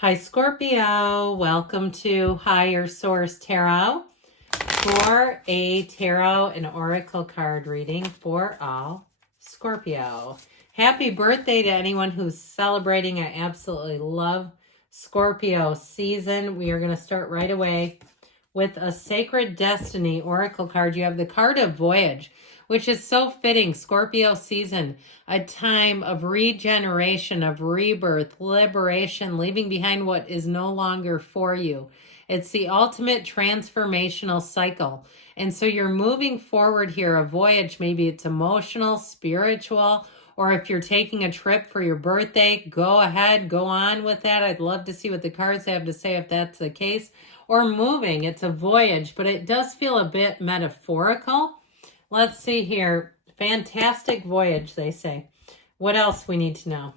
Hi, Scorpio. Welcome to Higher Source Tarot for a tarot and oracle card reading for all Scorpio. Happy birthday to anyone who's celebrating. I absolutely love Scorpio season. We are going to start right away with a Sacred Destiny oracle card. You have the card of Voyage, which is so fitting. Scorpio season, a time of regeneration, of rebirth, liberation, leaving behind what is no longer for you. It's the ultimate transformational cycle. And so you're moving forward here, a voyage. Maybe it's emotional, spiritual, or if you're taking a trip for your birthday, go ahead, go on with that. I'd love to see what the cards have to say if that's the case. Or moving, it's a voyage, but it does feel a bit metaphorical. Let's see here. Fantastic voyage, they say. What else we need to know?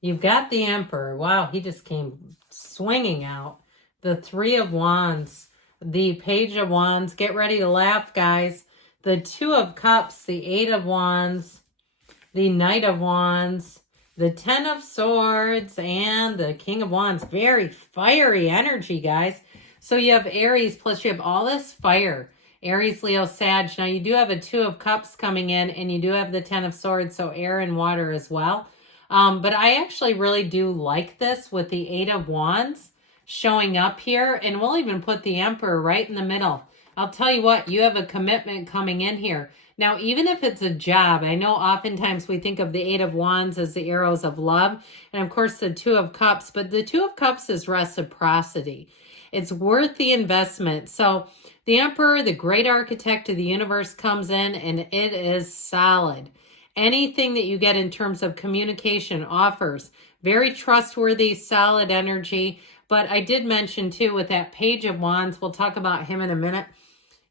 You've got the Emperor. Wow, he just came swinging out. The Three of Wands, the Page of Wands. Get ready to laugh, guys. The Two of Cups, the Eight of Wands, the Knight of Wands, the Ten of Swords, and the King of Wands. Very fiery energy, guys. So you have Aries, plus you have all this fire. Aries, Leo, Sag. Now you do have a Two of Cups coming in, and you do have the Ten of Swords, so air and water as well. But I actually really do like this with the Eight of Wands showing up here. And we'll even put the Emperor right in the middle. I'll tell you what, you have a commitment coming in here. Now, even if it's a job, I know oftentimes we think of the Eight of Wands as the arrows of love. And of course, the Two of Cups. But the Two of Cups is reciprocity. It's worth the investment. So the Emperor, the great architect of the universe, comes in and it is solid. Anything that you get in terms of communication, offers, very trustworthy, solid energy. But I did mention too with that Page of Wands, we'll talk about him in a minute.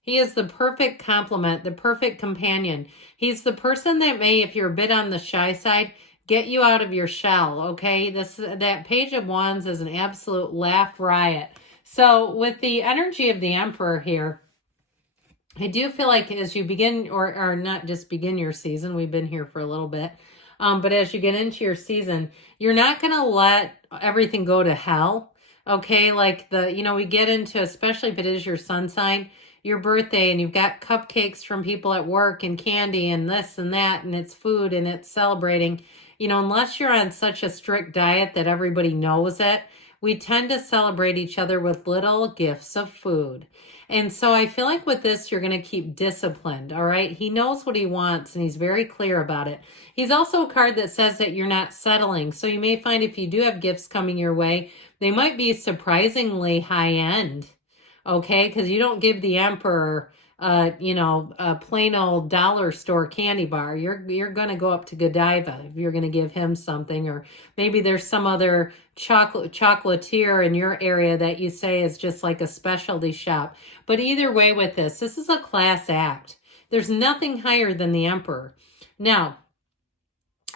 He is the perfect complement, the perfect companion. He's the person that may, if you're a bit on the shy side, get you out of your shell, okay? That Page of Wands is an absolute laugh riot. So with the energy of the Emperor here, I do feel like as you begin, or not just begin your season, we've been here for a little bit, but as you get into your season, you're not going to let everything go to hell, okay? Like we get into, especially if it is your sun sign, your birthday, and you've got cupcakes from people at work and candy and this and that, and it's food and it's celebrating, unless you're on such a strict diet that everybody knows it, we tend to celebrate each other with little gifts of food. And so I feel like with this, you're going to keep disciplined, all right? He knows what he wants, and he's very clear about it. He's also a card that says that you're not settling. So you may find if you do have gifts coming your way, they might be surprisingly high-end, okay? Because you don't give the Emperor a plain old dollar store candy bar. You're going to go up to Godiva if you're going to give him something, or maybe there's some other chocolatier in your area that you say is just like a specialty shop. But either way with this is a class act. There's nothing higher than the Emperor. Now,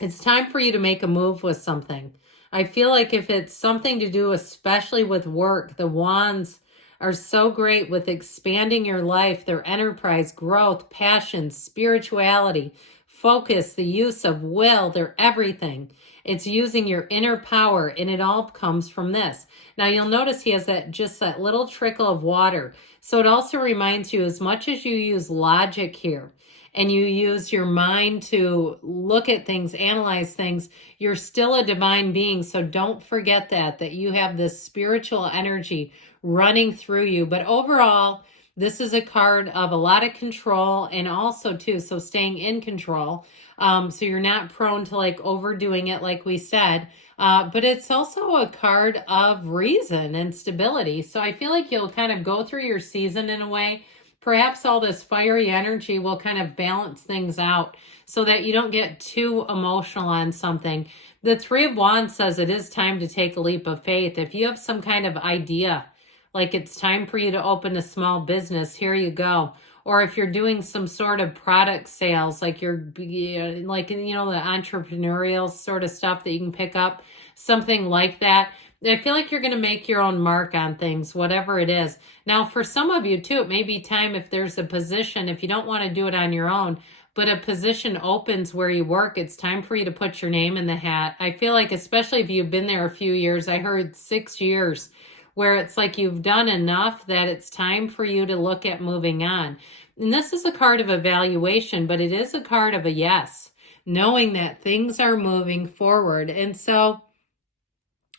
it's time for you to make a move with something. I feel like if it's something to do, especially with work, the Wands are so great with expanding your life, their enterprise, growth, passion, spirituality, focus, the use of will, they're everything. It's using your inner power, and it all comes from this. Now, you'll notice he has that little trickle of water. So it also reminds you, as much as you use logic here, and you use your mind to look at things, analyze things, you're still a divine being. So don't forget that you have this spiritual energy running through you. But overall, this is a card of a lot of control, and also too, so staying in control. So you're not prone to like overdoing it, like we said. But it's also a card of reason and stability. So I feel like you'll kind of go through your season in a way. Perhaps all this fiery energy will kind of balance things out so that you don't get too emotional on something. The Three of Wands says it is time to take a leap of faith. If you have some kind of idea, like it's time for you to open a small business, here you go. or if you're doing some sort of product sales, like like, you know, the entrepreneurial sort of stuff that you can pick up, something like that. I feel like you're going to make your own mark on things, whatever it is. Now, for some of you too, it may be time, if there's a position, if you don't want to do it on your own, but a position opens where you work, it's time for you to put your name in the hat. I feel like, especially if you've been there a few years, I heard 6 years, where it's like you've done enough that it's time for you to look at moving on. And this is a card of evaluation, but it is a card of a yes, knowing that things are moving forward. And so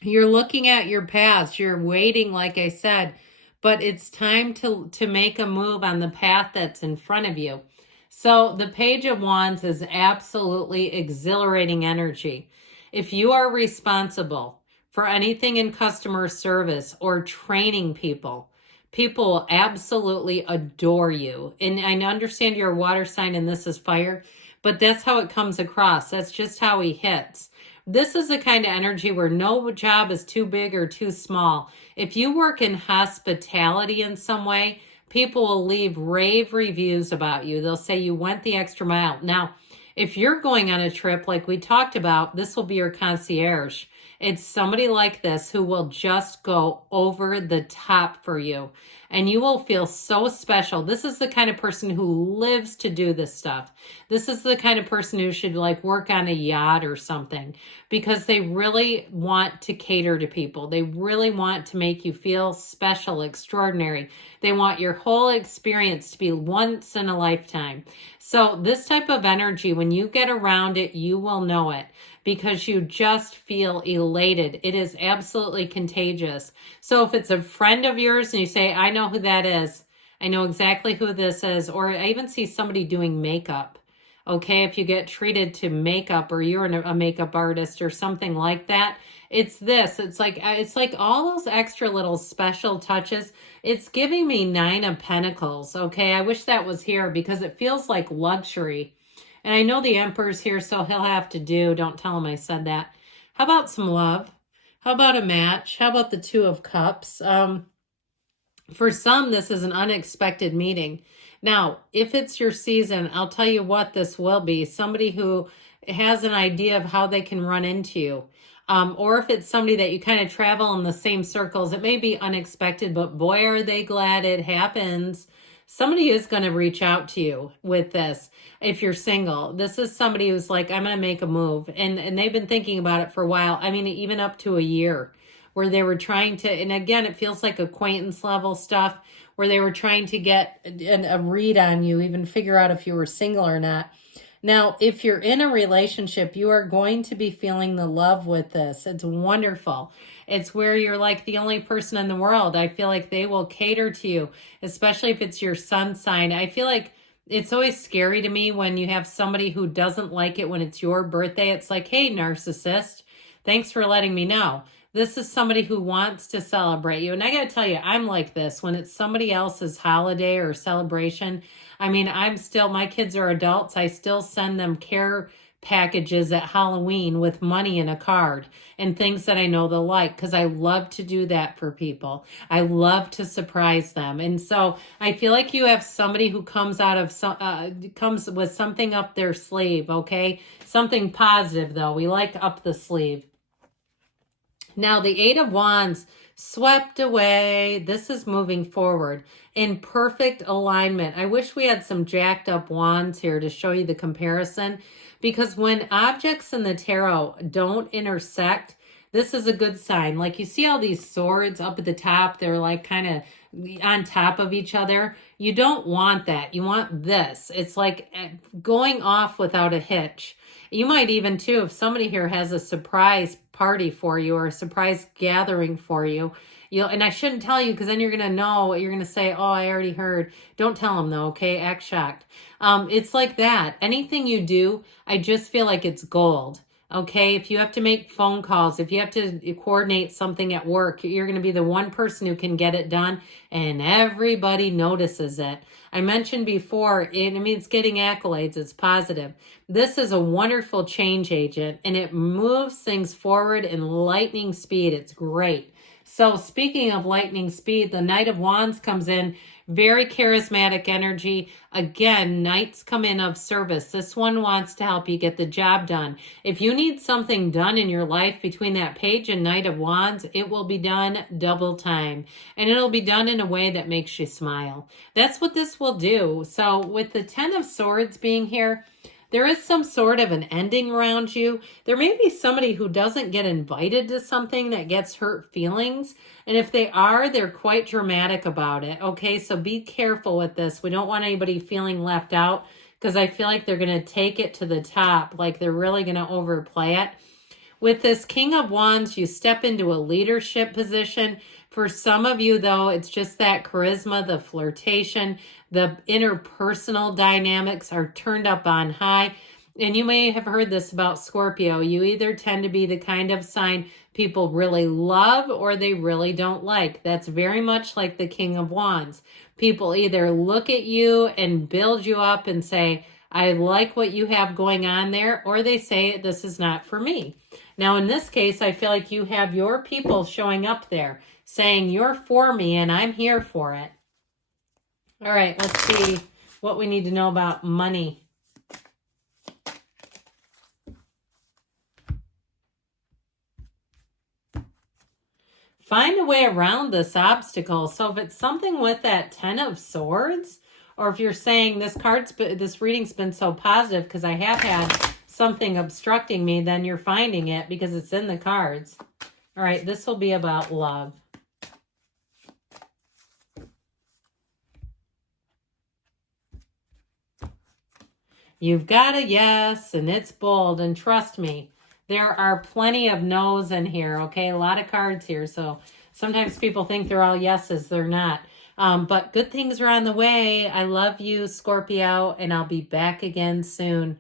you're looking at your paths, you're waiting, like I said, but it's time to make a move on the path that's in front of you. So the Page of Wands is absolutely exhilarating energy. If you are responsible for anything in customer service or training people, people will absolutely adore you. And I understand you're a water sign and this is fire, but that's how it comes across. That's just how he hits. This is the kind of energy where no job is too big or too small. If you work in hospitality in some way, people will leave rave reviews about you. They'll say you went the extra mile. Now, if you're going on a trip like we talked about, this will be your concierge. It's somebody like this who will just go over the top for you. And you will feel so special. This is the kind of person who lives to do this stuff. This is the kind of person who should like work on a yacht or something, because they really want to cater to people. They really want to make you feel special, extraordinary. They want your whole experience to be once in a lifetime. So this type of energy, when you get around it, you will know it, because you just feel elated. It is absolutely contagious. So if it's a friend of yours and you say, I know who that is, I know exactly who this is, or I even see somebody doing makeup. Okay, if you get treated to makeup or you're a makeup artist or something like that, it's this. It's like all those extra little special touches. It's giving me 9 of Pentacles. Okay, I wish that was here because it feels like luxury. And I know the Emperor's here, so he'll have to do. Don't tell him I said that. How about some love? How about a match? How about the 2 of Cups? For some, this is an unexpected meeting. Now, if it's your season, I'll tell you what this will be. Somebody who has an idea of how they can run into you. Or if it's somebody that you kind of travel in the same circles, it may be unexpected, but boy, are they glad it happens. Somebody is going to reach out to you with this. If you're single, this is somebody who's like, I'm going to make a move. And they've been thinking about it for a while. I mean, even up to a year, where they were trying to, and again, it feels like acquaintance level stuff, where they were trying to get a read on you, even figure out if you were single or not. Now, if you're in a relationship, you are going to be feeling the love with this. It's wonderful. It's where you're like the only person in the world. I feel like they will cater to you, especially if it's your sun sign. I feel like it's always scary to me when you have somebody who doesn't like it when it's your birthday. It's like, hey, narcissist, thanks for letting me know. This is somebody who wants to celebrate you. And I got to tell you, I'm like this. When it's somebody else's holiday or celebration, I mean, my kids are adults. I still send them care packages at Halloween with money in a card and things that I know they'll like, because I love to do that for people. I love to surprise them. And so I feel like you have somebody who comes comes with something up their sleeve, okay? Something positive, though. We like up the sleeve. Now, the 8 of Wands, swept away. This is moving forward in perfect alignment. I wish we had some jacked up wands here to show you the comparison, because when objects in the tarot don't intersect, this is a good sign. Like you see all these swords up at the top, they're like kind of on top of each other. You don't want that. You want this. It's like going off without a hitch. You might even too, if somebody here has a surprise party for you or a surprise gathering for you, and I shouldn't tell you, because then you're going to know, you're going to say, oh, I already heard. Don't tell them though, okay? Act shocked. It's like that. Anything you do, I just feel like it's gold. Okay, if you have to make phone calls, if you have to coordinate something at work, you're going to be the one person who can get it done, and everybody notices it. I mentioned before, it's getting accolades, it's positive. This is a wonderful change agent, and it moves things forward in lightning speed. It's great. So speaking of lightning speed, the Knight of Wands comes in, Very charismatic energy. Again, knights come in of service. This one wants to help you get the job done. If you need something done in your life between that page and Knight of Wands, it will be done double time. And it'll be done in a way that makes you smile. That's what this will do. So with the Ten of Swords being here, there is some sort of an ending around you. There may be somebody who doesn't get invited to something that gets hurt feelings. And if they are, they're quite dramatic about it. Okay, so be careful with this. We don't want anybody feeling left out because I feel like they're going to take it to the top. Like they're really going to overplay it. With this King of Wands, you step into a leadership position. For some of you, though, it's just that charisma, the flirtation, the interpersonal dynamics are turned up on high. And you may have heard this about Scorpio. You either tend to be the kind of sign people really love or they really don't like. That's very much like the King of Wands. People either look at you and build you up and say, I like what you have going on there, or they say, this is not for me. Now, in this case, I feel like you have your people showing up there saying, you're for me and I'm here for it. All right, let's see what we need to know about money. Find a way around this obstacle. So if it's something with that Ten of Swords, or if you're saying this reading's been so positive because I have had something obstructing me, then you're finding it because it's in the cards. All right, this will be about love. You've got a yes, and it's bold, and trust me, there are plenty of no's in here, okay? A lot of cards here, so sometimes people think they're all yeses. They're not. But good things are on the way. I love you, Scorpio, and I'll be back again soon.